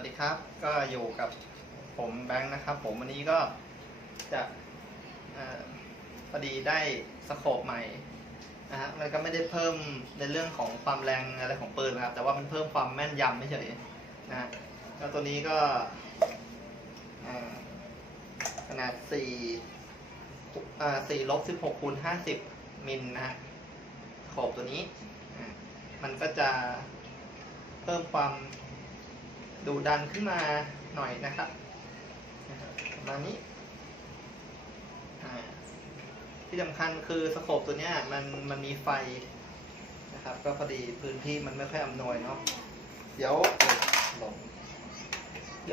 วัสดีครับก็อยู่กับผมแบงค์นะครับผมวันนี้ก็จะพอดีได้สโคปใหม่นะฮะมันก็ไม่ได้เพิ่มในเรื่องของความแรงอะไรของปืนนะครับแต่ว่ามันเพิ่มความแม่นยำไม่เฉยนะฮะแล้วตัวนี้ก็ขนาด4-16 x 50 มิลนะฮะสโคปตัวนี้มันก็จะเพิ่มความดุดันขึ้นมาหน่อยนะครับประมาณนี้ที่สำคัญคือสโคปตัวนี้มันมีไฟนะครับก็พอดีพื้นที่มันไม่ค่อยอำนวยเนาะเดี๋ย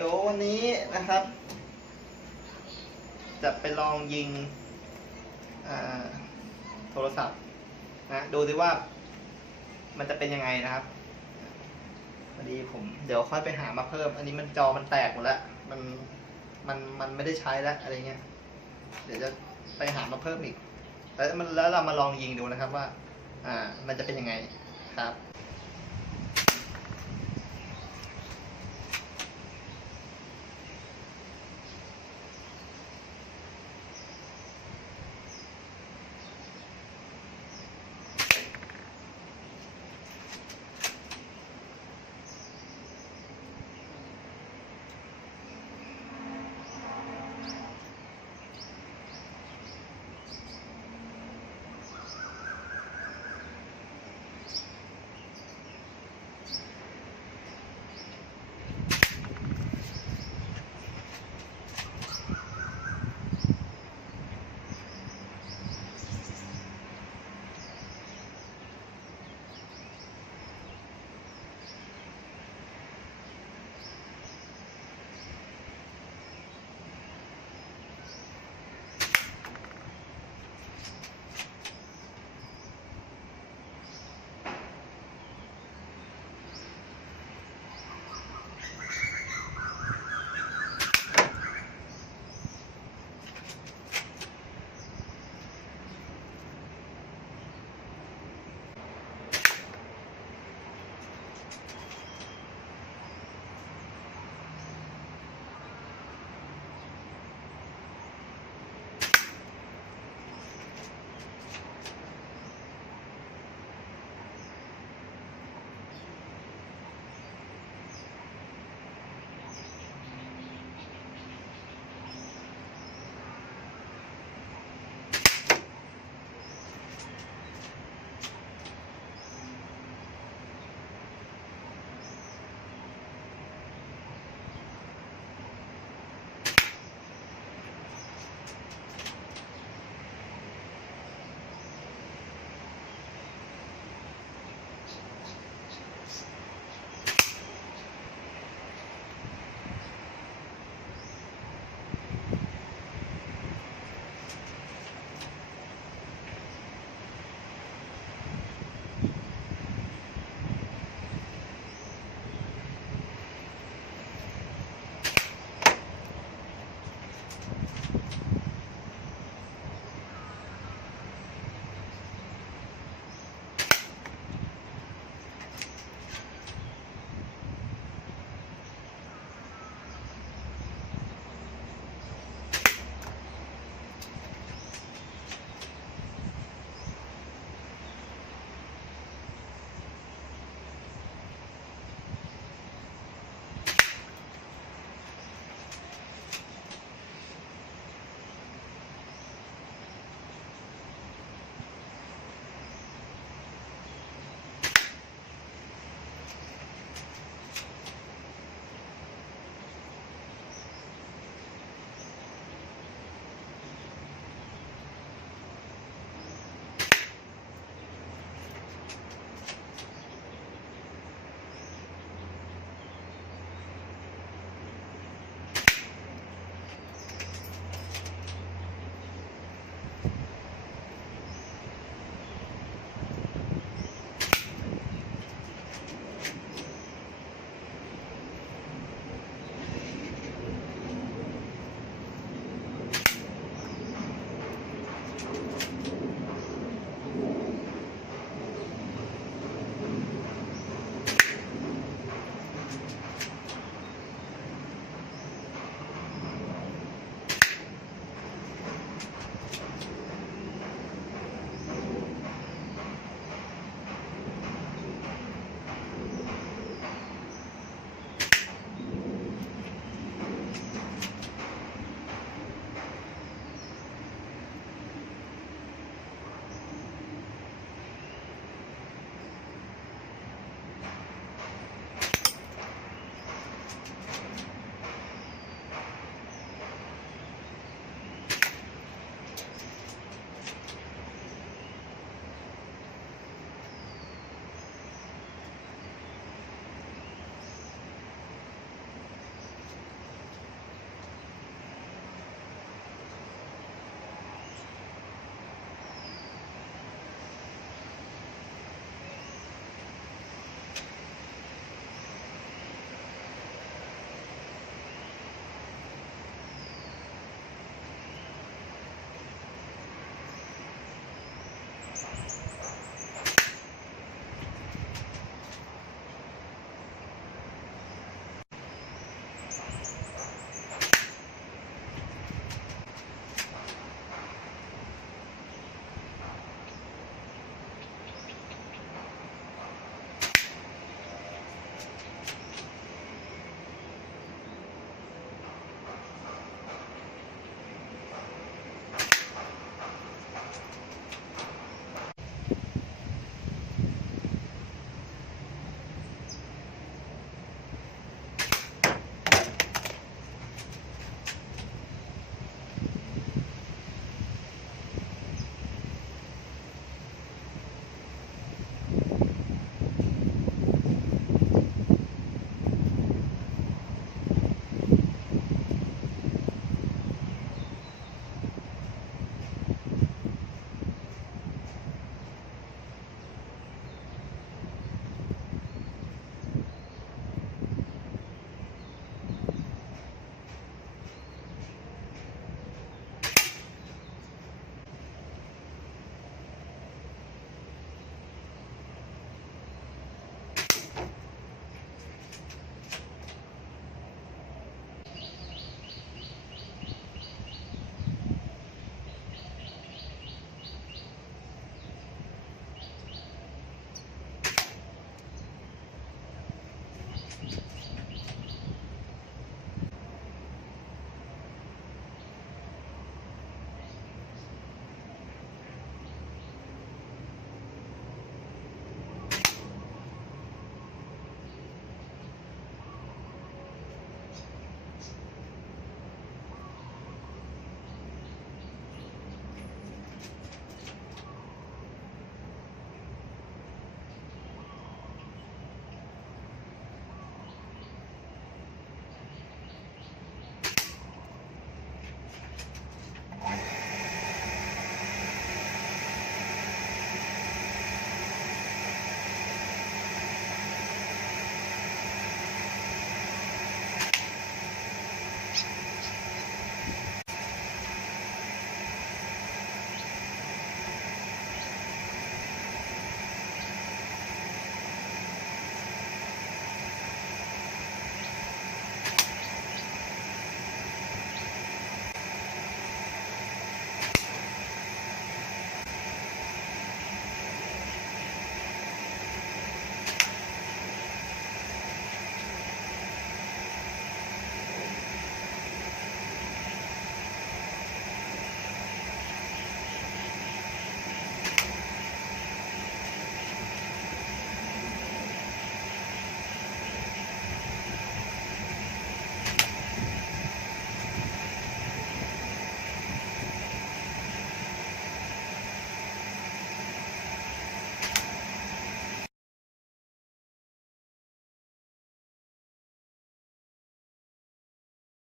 ววันนี้นะครับจะไปลองยิงโทรศัพท์นะดูดิว่ามันจะเป็นยังไงนะครับพอดีผมเดี๋ยวค่อยไปหามาเพิ่มอันนี้มันจอมันแตกหมดแล้วมันไม่ได้ใช้แล้วอะไรเงี้ยเดี๋ยวจะไปหามาเพิ่มอีกแล้วเรามาลองยิงดูนะครับว่ามันจะเป็นยังไงครับ